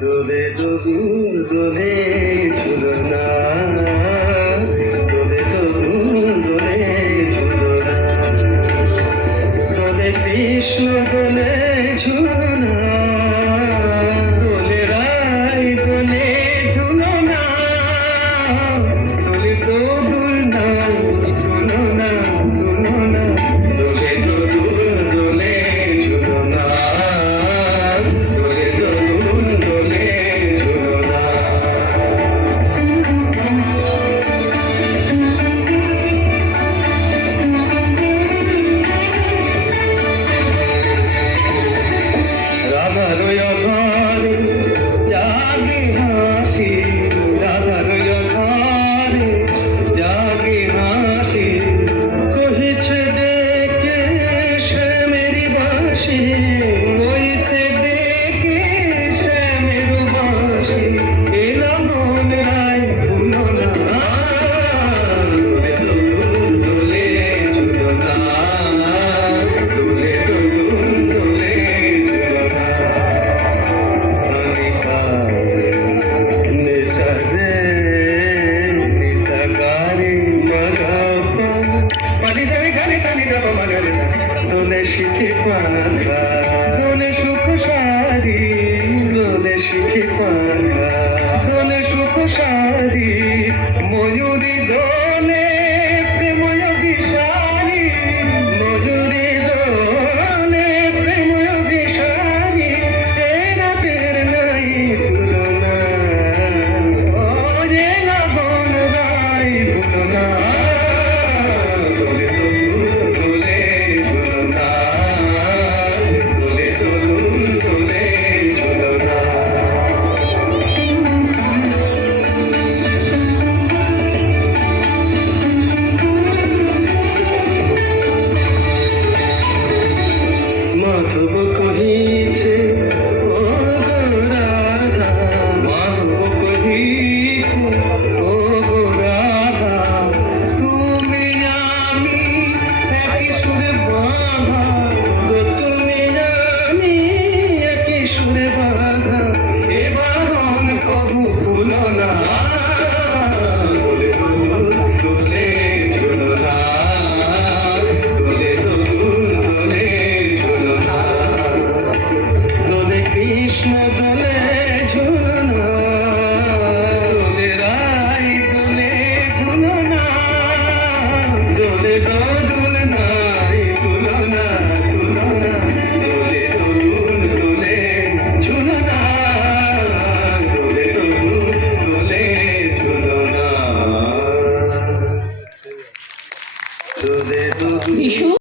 দোলে দোদুল দোলে ঝুলনা, দোলে দোদুল দোলে ঝুলনা, দোলে কৃষ্ণ দোলে ঝুলনা, দোলে রাই দোলে ঝুলনা, দোলে দোদুল না ঝুলনা ঝুলনা, দোলে দোদুল দোলে ঝুলনা, দোলে দোদুল দোলে ঝুলনা। রাধার ঘরে জাগে হাসি, রাধার ঘরে জাগে হাসি, কহিছে ডেকে শ্যামের বাঁশি, কহিছে ডেকে শ্যামের বাঁশি, এলাম মন রায় ভুলো না, দোলে দোদুল দোলে ঝুলনা, দোলে দোদুল দোলে ঝুলনা। দোলে শিখে পাখা, দোলে সুখ সারি, দোলে শিখে পাখা, দোলে সুখ সারি, ময়ূরী দোলে প্রেময় বিসারি, ময়ূরী দোলে প্রেময় বিসারি, রাতের নাই তুলনা, ও যে লাবণ রাই ভুলনা, দোলে দোদুল দোলে ঝুলনা, দোলে দোদুল দোলে ঝুলনা। মাধব কহিছে ও গো রাধা, মাধব কহিছে ও গো রাধা, তুমি আমি একই সুরে বাঁধা, গো তুমি আমি একই সুরে বাঁধা, এবার কবু ভুলো না, দোলে দোদুল দোলে ঝুলনা, দোলে দোদুল দোলে ঝুলনা, দোলে কৃষ্ণ দোলে ঝুলনা, দোলে রাই দোলে ঝুলনা, দোলে দোদুল নাই ঝুলনা ঝুলনা, দোলে দোদুল দোলে ঝুলনা, দোলে দোদুল দোলে ঝুলনা, দোলে দোদুল।